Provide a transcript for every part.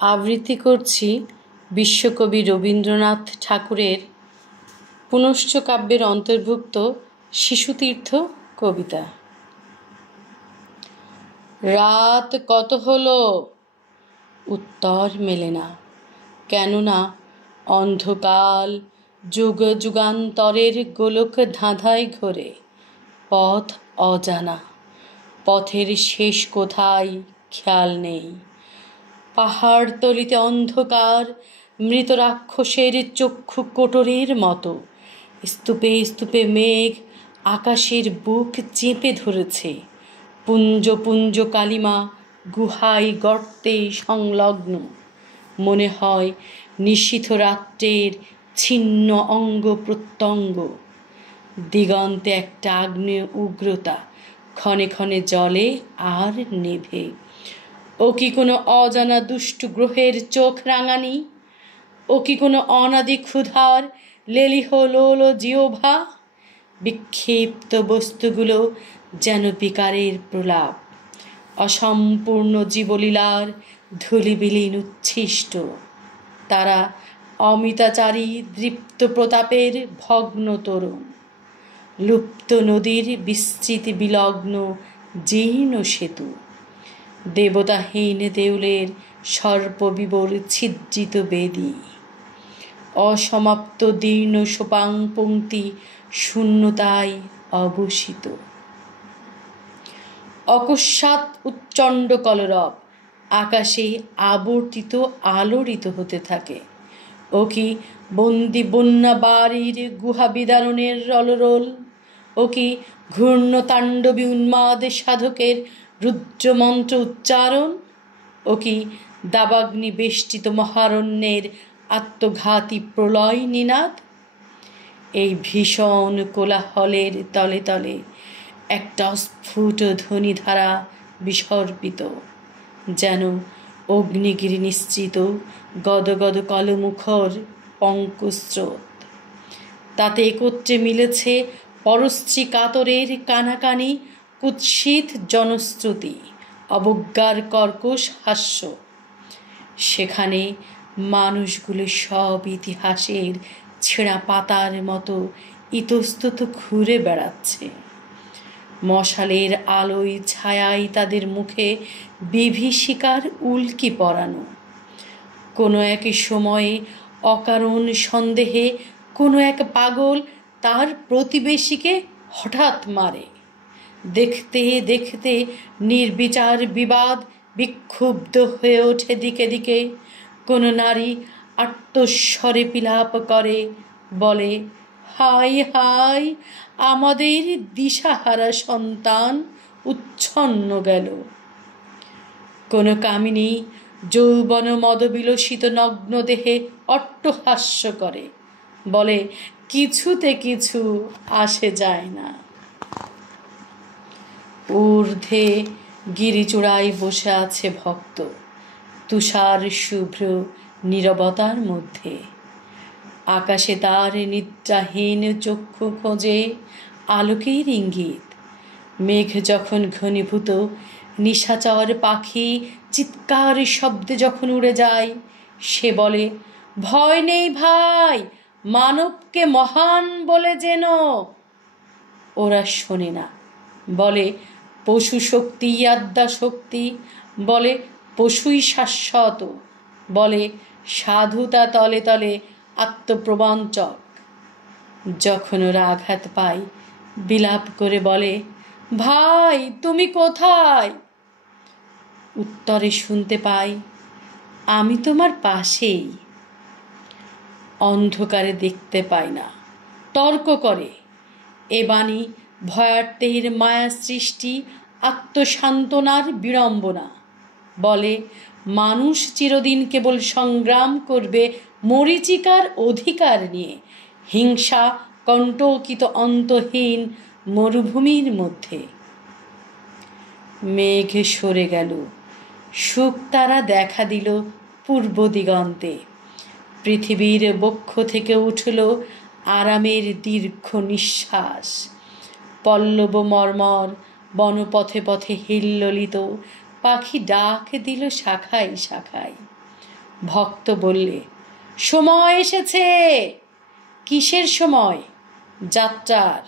আবৃত্তি করছি বিশ্বকবি রবীন্দ্রনাথ ঠাকুরের পুনশ্চ কাব্যের অন্তর্ভুক্ত শিশুতীর্থ কবিতা। রাত কত হলো? উত্তর মেলে না, কেননা অন্ধকাল যুগ যুগান্তরের গোলক ধাঁধায় ঘোরে। পথ অজানা, পথের শেষ কোথায় খেয়াল নেই। পাহাড়তলিতে অন্ধকার মৃত রাক্ষসের চক্ষু কোটরের মতো। স্তূপে স্তূপে মেঘ আকাশের বুক চেপে ধরেছে। পুঞ্জ পুঞ্জ কালিমা গুহায় গর্তে সংলগ্ন। মনে হয় নিশীথ রাত্রের ছিন্ন অঙ্গ প্রত্যঙ্গ। দিগন্তে একটা আগ্নেয় উগ্রতা ক্ষণে ক্ষণে জ্বলে আর নেভে। ও কি কোনো অজানা দুষ্ট গ্রহের চোখ রাঙানি? ও কি কোনো অনাদি ক্ষুধার লেলিহ লোল জিহ্বা? বিক্ষিপ্ত বস্তুগুলো যেন বিকারের প্রলাপ, অসম্পূর্ণ জীবলীলার ধূলিবিলীন উচ্ছিষ্ট। তারা অমিতাচারী দৃপ্ত প্রতাপের ভগ্ন তরুণ, লুপ্ত নদীর বিস্তৃতি বিলগ্ন জীর্ণ সেতু, দেবতাহীন দেউলের সর্পবিবর ছিদ্রিত বেদী, অসমাপ্ত দীর্ণ সোপাং পংক্তি শূন্যতায় অবসিত। অকস্মাৎ উচ্চণ্ড কলরব আকাশে আবর্তিত আলোড়িত হতে থাকে। ও কি বন্দি বন্যা বাড়ির গুহা বিদারণের রলরোল? ও কি ঘূর্ণ তাণ্ডবী উন্মাদ সাধকের রুদ্রমন্ত্র উচ্চারণ? ও কি দাবাগ্নি বেষ্টিত মহারণ্যের আত্মঘাতী প্রলয় নিনাদ? এই ভীষণ কোলাহলের তলে তলে একটা অস্ফুট ধ্বনিধারা বিসর্পিত, যেন অগ্নিগিরি নিশ্চিত গদগদ কলমুখর পঙ্কস্রোত। তাতে একত্রে মিলেছে পরশ্রী কাতরের কানাকানি, কুৎসিত জনশ্রুতি, অবজ্ঞার কর্কশ হাস্য। সেখানে মানুষগুলো সব ইতিহাসের ছেঁড়া পাতার মতো ইতস্তত ঘুরে বেড়াচ্ছে। মশালের আলোয় ছায়ায় তাদের মুখে বিভীষিকার উল্কি পরানো। কোনো এক সময়ে অকারণ সন্দেহে কোনো এক পাগল তার প্রতিবেশীকে হঠাৎ মারে। দেখতে দেখতে নির্বিচার বিবাদ বিক্ষুব্ধ হয়ে ওঠে দিকে দিকে। কোনো নারী আর্তস্বরে বিলাপ করে, বলে, হায় হায়, আমাদের দিশাহারা সন্তান উচ্ছন্ন গেল। কোনো কামিনী যৌবন মদবিলসিত নগ্ন দেহে অট্টহাস্য করে, বলে, কিছুতে কিছু আসে যায় না। ঊর্ধ্বে গিরিচূড়ায় বসে আছে ভক্ত, তুষার শুভ্র নীরবতার মধ্যে। আকাশে তার নিদ্রাহীন চক্ষু খোঁজে আলোকের ইঙ্গিত। মেঘ যখন ঘনীভূত, নিশাচর পাখি চিৎকার শব্দে যখন উড়ে যায়, সে বলে, ভয় নেই ভাই, মানবকে মহান বলে যেন। ওরা শোনে না, বলে পশু শক্তি আদ্যা শক্তি, বলে পশুই শাশ্বত, বলে সাধুতা তলে তলে আত্মপ্রবঞ্চক। যখন ওরা আঘাত পায়, বিলাপ করে বলে, ভাই তুমি কোথায়? উত্তরে শুনতে পাই, আমি তোমার পাশেই। অন্ধকারে দেখতে পায় না, তর্ক করে। এ বাণী ভয়ার্থের মায়া সৃষ্টি, আত্মসান্ত্বনার বিড়ম্বনা। বলে, মানুষ চিরদিন কেবল সংগ্রাম করবে মরীচিকার অধিকার নিয়ে, হিংসা কণ্টকিত অন্তহীন মরুভূমির মধ্যে। মেঘ সরে গেল, শুকতারা দেখা দিল পূর্ব দিগন্তে। পৃথিবীর বক্ষ থেকে উঠল আরামের দীর্ঘ নিঃশ্বাস। পল্লব মর্মর বনপথে পথে হিল্লোলিত পাখি ডাক দিল শাখায় শাখায়। ভক্ত বললে, সময় এসেছে। কিসের সময়? যাত্রার।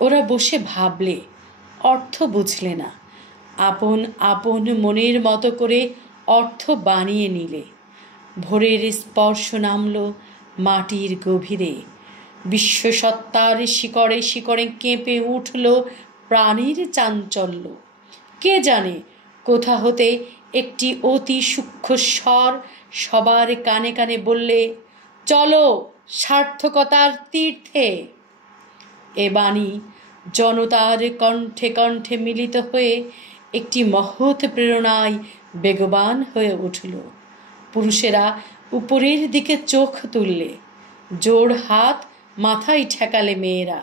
ওরা বসে ভাবলে, অর্থ বুঝলে না, আপন আপন মনের মতো করে অর্থ বানিয়ে নিলে। ভোরের স্পর্শ নামল মাটির গভীরে, বিশ্বসত্তার শিকড়ে শিকড়ে কেঁপে উঠল প্রাণীর চাঞ্চল্য। কে জানে কোথা হতে একটি অতি সূক্ষ্ম স্বর সবার কানে কানে বললে, চলো সার্থকতার তীর্থে। এ বাণী জনতার কণ্ঠে কণ্ঠে মিলিত হয়ে একটি মহৎ প্রেরণায় বেগবান হয়ে উঠল। পুরুষেরা উপরের দিকে চোখ তুললে, জোড় হাত মাথায় ঠেকালে মেয়েরা,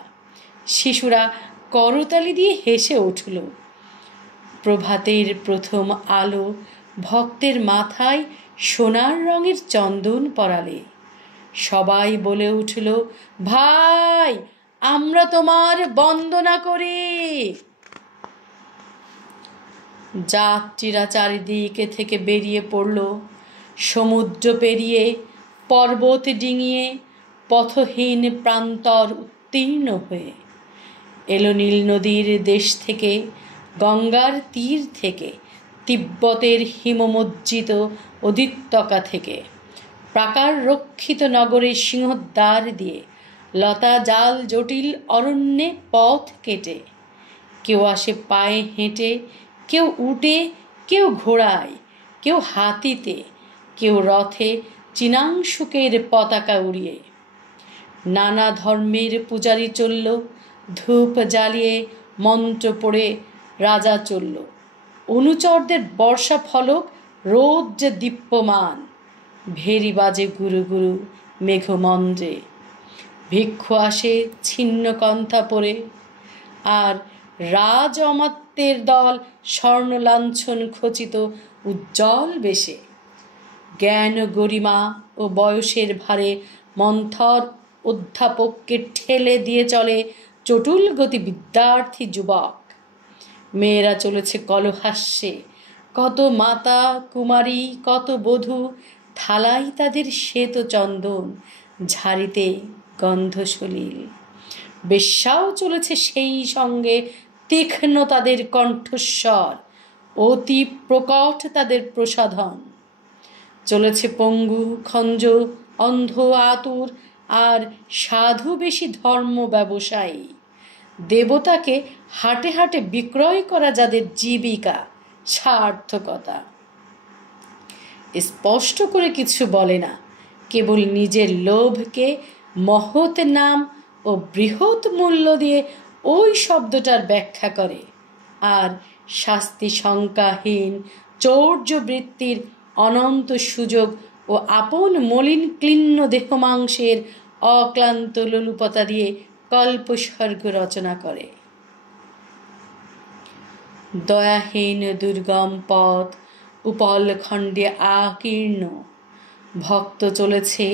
শিশুরা করতালি দিয়ে হেসে উঠল। প্রভাতের প্রথম আলো ভক্তের মাথায় সোনার রঙের চন্দন পরালে। সবাই বলে উঠল, ভাই, আমরা তোমার বন্দনা করি। যাত্রীরা চারিদিকে থেকে বেরিয়ে পড়ল, সমুদ্র পেরিয়ে, পর্বত ডিঙিয়ে, পথহীন প্রান্তর উত্তীর্ণ হয়ে। এলো নীল নদীর দেশ থেকে, গঙ্গার তীর থেকে, তিব্বতের হিমমজ্জিত অদিত্যকা থেকে, প্রাকার রক্ষিত নগরের সিংহদ্বার দিয়ে, লতা জাল জটিল অরণ্যে পথ কেটে। কেউ আসে পায়ে হেঁটে, কেউ উটে, কেউ ঘোড়ায়, কেউ হাতিতে, কেউ রথে চীনাংশুকের পতাকা উড়িয়ে। নানা ধর্মের পূজারী চলল, ধূপ জ্বালিয়ে মন্ত্র পড়ে রাজা চলল। অনুচরদের বর্ষা ফলক রোদ যে দীপ্যমান, ভেরি বাজে গুরু গুরু মেঘমন্দ্রে। ভিক্ষু আসে ছিন্ন কন্থা পরে, আর রাজ অমাত্যের দল স্বর্ণ লাঞ্ছন খচিত উজ্জ্বল বেশে। জ্ঞান গরিমা ও বয়সের ভারে মন্থর অধ্যাপককে ঠেলে দিয়ে চলে চটুল গতি বিদ্যার্থী যুবক। মেয়েরা চলেছে কলহাস্যে, কত মাতা কুমারী, কত বধূ, থালাই তাদের শ্বেত চন্দন, ঝাড়িতে গন্ধ সলিল। বেশ্যাও চলেছে সেই সঙ্গে, তীক্ষ্ণ তাদের কণ্ঠস্বর, অতি প্রকট তাদের প্রসাধন। চলেছে পঙ্গু, খঞ্জ, অন্ধ, আতুর, আর সাধু বেশি ধর্ম ব্যবসায়ী। দেবতাকে হাটে হাটে বিক্রয় করা যাদের জীবিকা, সার্থকতা। স্পষ্ট করে কিছু বলে না, কেবল নিজের লোভকে মহৎ নাম ও বৃহৎ মূল্য দিয়ে ওই শব্দটার ব্যাখ্যা করে, আর শাস্তি শঙ্কাহীন চৌর্যবৃত্তির অনন্ত সুযোগ ও আপন মলিন ক্লিন্ন দেহমাংসের অক্লান্ত লোলুপতা দিয়ে কল্পস্বর্গ রচনা করে। দয়াহীন দুর্গম পথ উপল খণ্ডে আকীর্ণ, ভক্ত চলেছে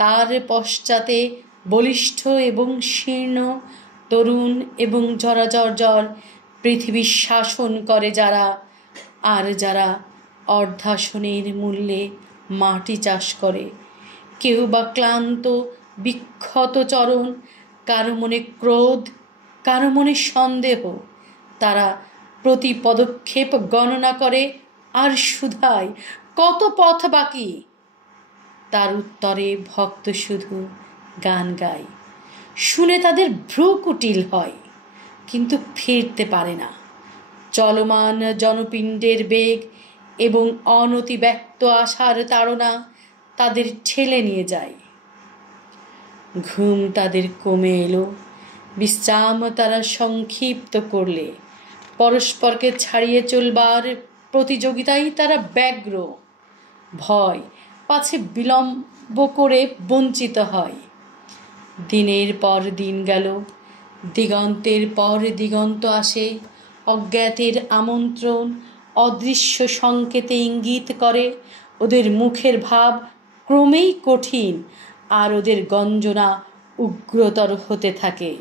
তার পশ্চাতে বলিষ্ঠ এবং শীর্ণ, তরুণ এবং জরাজর্জর, পৃথিবী শাসন করে যারা, আর যারা অর্ধাসনের মূল্যে মাটি চাষ করে। কেউ বা ক্লান্ত বিক্ষত চরণ, কারো মনে ক্রোধ, কারো মনে সন্দেহ। তারা প্রতি পদক্ষেপ গণনা করে আর শুধায়, কত পথ বাকি? তার উত্তরে ভক্ত শুধু গান গায়। শুনে তাদের ভ্রু কুটিল হয়, কিন্তু ফিরতে পারে না। চলমান জনপিণ্ডের বেগ এবং অনতিব্যক্ত আশার তাড়না তাদের ঠেলে নিয়ে যায়। ঘুম তাদের কমে এলো, বিশ্রাম তারা সংক্ষিপ্ত করলে, পরস্পরকে ছাড়িয়ে চলবার প্রতিযোগিতায় তারা ব্যগ্র। ভয় পাছে বিলম্ব করে বঞ্চিত হয়। দিনের পর দিন গেল, দিগন্তের পর দিগন্ত আসে, অজ্ঞাতের আমন্ত্রণ অদৃশ্য সংকেতে ইঙ্গিত করে। ওদের মুখের ভাব ক্রমেই কঠিন, আর ওদের গঞ্জনা উগ্রতর হতে থাকে।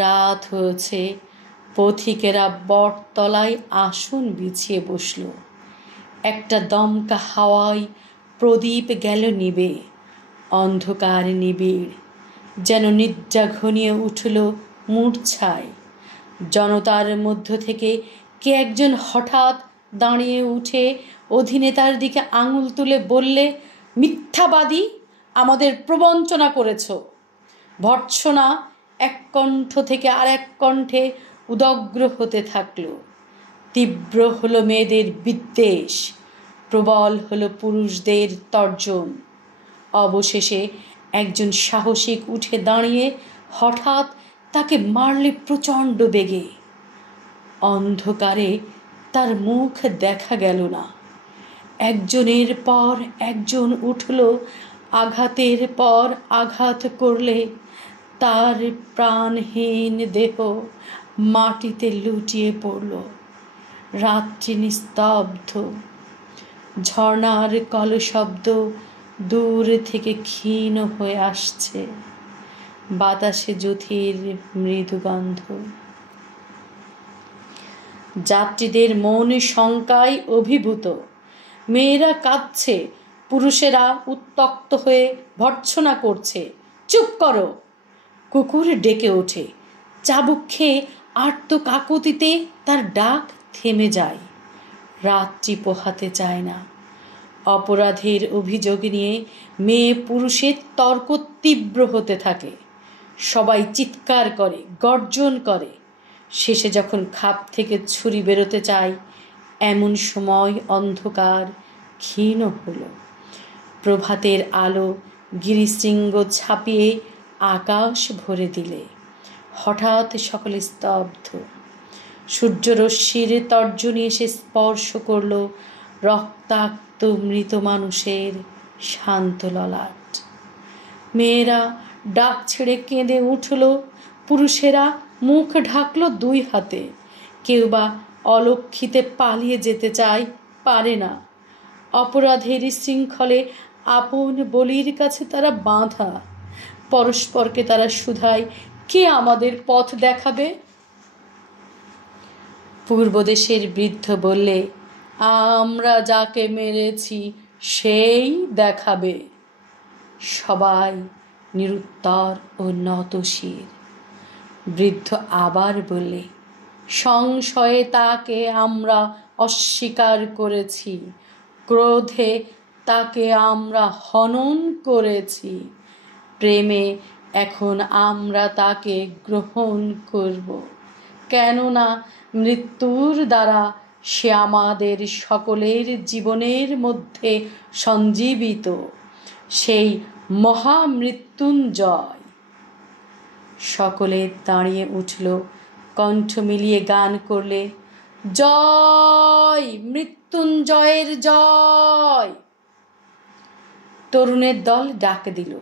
রাত হয়েছে, পথিকেরা বটতলায় আসন বিছিয়ে বসল। একটা দমকা হাওয়ায় প্রদীপ গেল নিবে, অন্ধকার নিবিড়, যেন নিদ্রা ঘনিয়ে উঠল মূর্ছায়। জনতার মধ্য থেকে কে একজন হঠাৎ দাঁড়িয়ে উঠে অধিনেতার দিকে আঙুল তুলে বললে, মিথ্যাবাদী, আমাদের প্রবঞ্চনা করেছ। ভর্ৎসনা এক কণ্ঠ থেকে আর এক কণ্ঠে উদগ্র হতে থাকল। তীব্র হলো মেয়েদের বিদ্বেষ, প্রবল হলো পুরুষদের তর্জন। অবশেষে একজন সাহসিক উঠে দাঁড়িয়ে হঠাৎ তাকে মারলে প্রচণ্ড বেগে। অন্ধকারে তার মুখ দেখা গেল না। একজনের পর একজন উঠল, আঘাতের পর আঘাত করলে তার প্রাণহীন দেহ মাটিতে লুটিয়ে পড়ল। রাত্রি নিস্তব্ধ, ঝর্ণার কলশব্দ দূর থেকে ক্ষীণ হয়ে আসছে, বাতাসে যুথির মৃদু গন্ধ। যাত্রীদের মন শঙ্কায় অভিভূত। মেয়েরা কাঁদছে, পুরুষেরা উত্তক্ত হয়ে ভর্ৎসনা করছে। চুপ করো! কুকুর ডেকে ওঠে। চাবুক খেয়ে আর্ত কাকুতিতে তার ডাক থেমে যায়। রাত্রি পোহাতে চায় না। অপরাধের অভিযোগ নিয়ে মেয়ে পুরুষের তর্ক তীব্র হতে থাকে। সবাই চিৎকার করে, গর্জন করে। শেষে যখন খাপ থেকে ছুরি বেরোতে চায়, এমন সময় অন্ধকার ক্ষীণ হলো। প্রভাতের আলো গিরিশৃঙ্গ ছাপিয়ে আকাশ ভরে দিলে হঠাৎ সকলে স্তব্ধ। সূর্যরশ্মির তর্জনী এসে স্পর্শ করল রক্তাক্ত মৃত মানুষের শান্ত ললাট। মেয়েরা ডাক ছেড়ে কেঁদে উঠল, পুরুষেরা মুখ ঢাকলো দুই হাতে। কেউ বা অলক্ষিতে পালিয়ে যেতে চায়, পারে না। অপরাধের শৃঙ্খলে আপন বলির কাছে তারা বাঁধা। পরস্পরকে তারা শুধায়, কে আমাদের পথ দেখাবে? পূর্বদেশের বৃদ্ধ বললে, আমরা যাকে মেরেছি সেই দেখাবে। সবাই নিরুত্তর ও নতশির। বৃদ্ধ আবার বললে, সংশয়ে তাকে আমরা অস্বীকার করেছি, ক্রোধে তাকে আমরা হনন করেছি, প্রেমে এখন আমরা তাকে গ্রহণ করব। কেননা মৃত্যুর দ্বারা সে আমাদের সকলের জীবনের মধ্যে সঞ্জীবিত, সেই মহামৃত্যুঞ্জয়। সকলে দাঁড়িয়ে উঠল, কণ্ঠ মিলিয়ে গান করলে, জয় মৃত্যুঞ্জয়ের জয়। তরুণের দল ডাক দিল,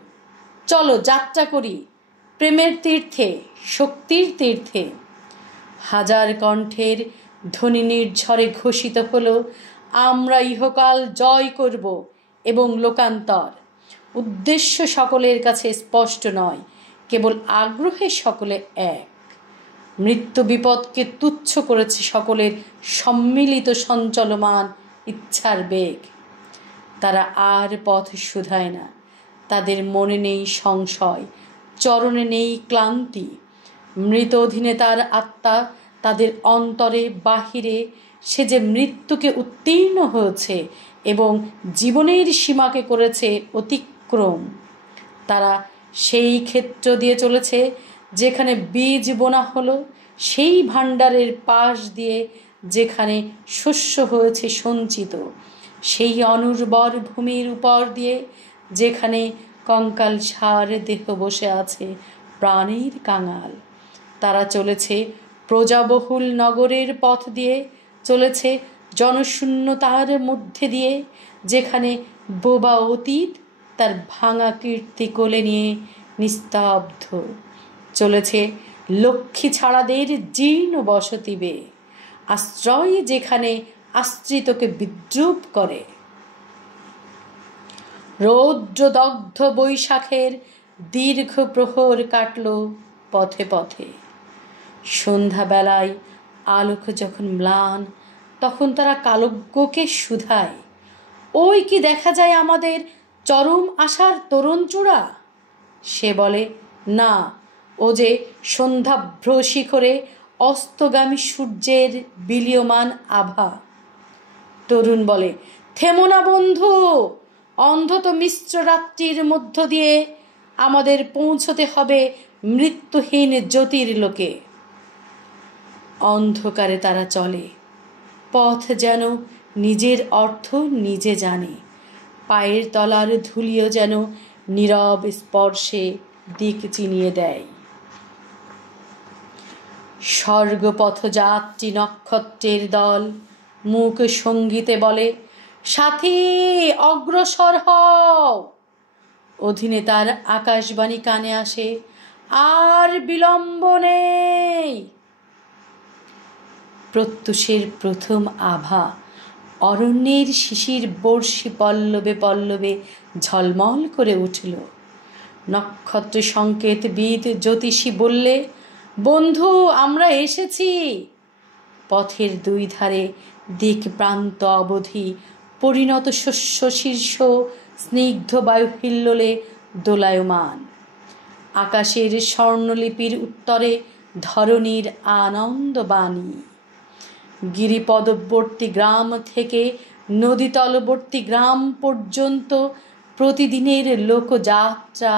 চলো যাত্রা করি প্রেমের তীর্থে, শক্তির তীর্থে। হাজার কণ্ঠের ধ্বনি নির্ঝরে ঘোষিত হলো, আমরা ইহকাল জয় করব এবং লোকান্তর। উদ্দেশ্য সকলের কাছে স্পষ্ট নয়, কেবল আগ্রহে সকলে এক। মৃত্যু বিপদকে তুচ্ছ করেছে সকলের সম্মিলিত সঞ্চলমান ইচ্ছার বেগ। তারা আর পথ শুধায় না। তাদের মনে নেই সংশয়, চরণে নেই ক্লান্তি। মৃত অধিনেতার আত্মা তাদের অন্তরে বাহিরে সে যে মৃত্যুকে উত্তীর্ণ হয়েছে এবং জীবনের সীমাকে করেছে অতিক্রম। তারা সেই ক্ষেত্র দিয়ে চলেছে যেখানে বীজ বোনা হলো, সেই ভাণ্ডারের পাশ দিয়ে যেখানে শস্য হয়েছে সঞ্চিত, সেই অনুর্বর ভূমির উপর দিয়ে যেখানে কঙ্কাল সার দেহ বসে আছে প্রাণীর কাঙাল। তারা চলেছে প্রজাবহুল নগরের পথ দিয়ে, চলেছে জনশূন্যতার মধ্যে দিয়ে, যেখানে বোবা অতীত তার ভাঙা কীর্তি কোলে নিয়ে নিস্তব্ধ। চলেছে লক্ষ্মী ছাড়াদের জীর্ণ বসতি বেয়ে, আশ্রয় যেখানে আশ্রিতকে বিদ্রূপ করে। রৌদ্রদগ্ধ বৈশাখের দীর্ঘ প্রহর কাটল পথে পথে। সন্ধ্যাবেলায় আলোক যখন ম্লান, তখন তারা কালজ্ঞকে শুধায়, ওই কি দেখা যায় আমাদের চরম আশার তরুণ চূড়া? সে বলে, না, ও যে সন্ধ্যাভ্র শিখরে অস্তগামী সূর্যের বিলীয়মান আভা। তরুণ বলে, থেমো না বন্ধু, অন্ধত মিশ্র রাত্রির মধ্য দিয়ে আমাদের পৌঁছতে হবে মৃত্যুহীন জ্যোতির্লোকে। অন্ধকারে তারা চলে, পথ যেন নিজের অর্থ নিজে জানে, পায়ের তলার ধুলিও যেন নীরব স্পর্শে দিক চিনিয়ে দেয়। স্বর্গপথযাত্রী নক্ষত্রের দল মুখ সঙ্গীতে বলে, সাথী অগ্রসর হও। অধীনে তার আকাশবাণী কানে আসে, আর বিলম্ব নেই। প্রত্যুষের প্রথম আভা অরণ্যের শিশির বর্ষি পল্লবে পল্লবে ঝলমল করে উঠল। নক্ষত্র সংকেতবিদ জ্যোতিষী বললে, বন্ধু, আমরা এসেছি। পথের দুই ধারে দিক প্রান্ত অবধি পরিণত শস্য শীর্ষ স্নিগ্ধ বায়ু হিল্লোলে দোলায়মান। আকাশের স্বর্ণলিপির উত্তরে ধরণীর আনন্দবাণী। গিরিপদবর্তী গ্রাম থেকে নদীতলবর্তী গ্রাম পর্যন্ত প্রতিদিনের লোকযাত্রা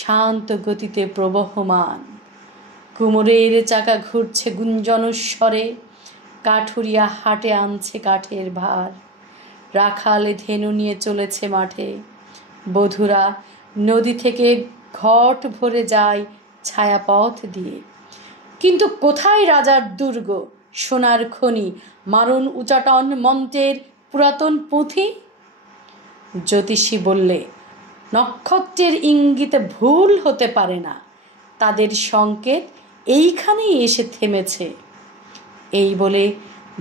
শান্ত গতিতে প্রবহমান। কুমোরের চাকা ঘুরছে গুঞ্জনস্বরে, কাঠুরিয়া হাটে আনছে কাঠের ভার, রাখাল ধেনু নিয়ে চলেছে মাঠে, বধূরা নদী থেকে ঘট ভরে যায় ছায়াপথ দিয়ে। কিন্তু কোথায় রাজার দুর্গ, সোনার খনি, মারণ উচাটন মন্ত্রের পুরাতন পুঁথি? জ্যোতিষী বললে, নক্ষত্রের ইঙ্গিতে ভুল হতে পারে না, তাদের সংকেত এইখানেই এসে থেমেছে। এই বলে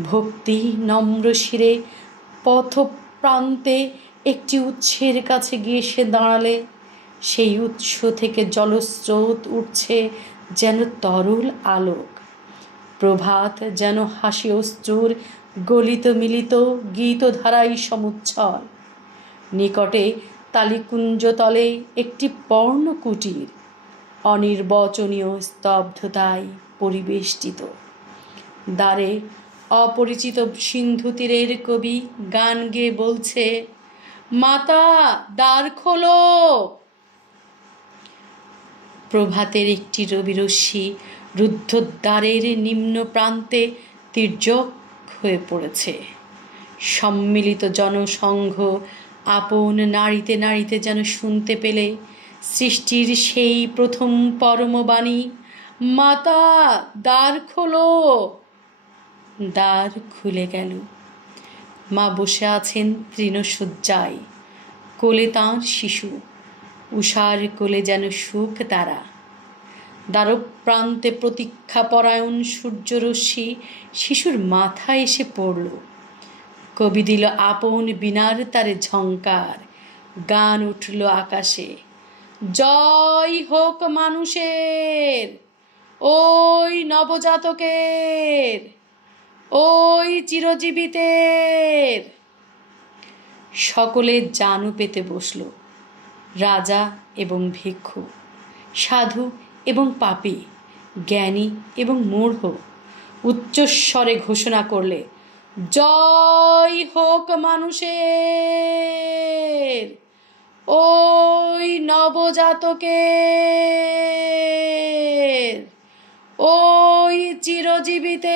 ভক্তি নম্র শিরে পথ প্রান্তে একটি উৎসের কাছে গিয়ে সে দাঁড়ালে। সেই উৎস থেকে জলস্রোত উঠছে যেন তরল আলোক। প্রভাত যেন হাসি অশ্রুর গলিত মিলিত গীতধারাই সমুচ্ছল। নিকটে তালিকুঞ্জতলে একটি পর্ণকুটির অনির্বচনীয় স্তব্ধতায় পরিবেষ্টিত। দ্বারে অপরিচিত সিন্ধু তীরের কবি গান গেয়ে বলছে, মাতা, দ্বার খোলো। প্রভাতের একটি রবিরশ্মি রুদ্ধদ্বারের নিম্ন প্রান্তে তির্যক হয়ে পড়েছে। সম্মিলিত জনসংঘ আপন নাড়িতে নাড়িতে যেন শুনতে পেলে সৃষ্টির সেই প্রথম পরমবাণী, মাতা, দ্বার খোলো। দ্বার খুলে গেল। মা বসে আছেন তৃণশয্যায়, কোলে তাঁর শিশু, উষার কোলে যেন সুখ তারা। দ্বারক প্রান্তে প্রতীক্ষাপরায়ণ সূর্যরশ্মি শিশুর মাথায় এসে পড়ল। কবি দিল আপন বীণার তারে ঝংকার, গান উঠল আকাশে, জয় হোক মানুষের, ওই নবজাতকের, ওই চিরজীবিতের। সকলে জানু পেতে বসল, রাজা এবং ভিক্ষু, সাধু এবং পাপী, জ্ঞানী এবং মূঢ়। উচ্চস্বরে ঘোষণা করলে, জয় হোক মানুষের, ওই নবজাতকের, ওই চিরজীবিতের।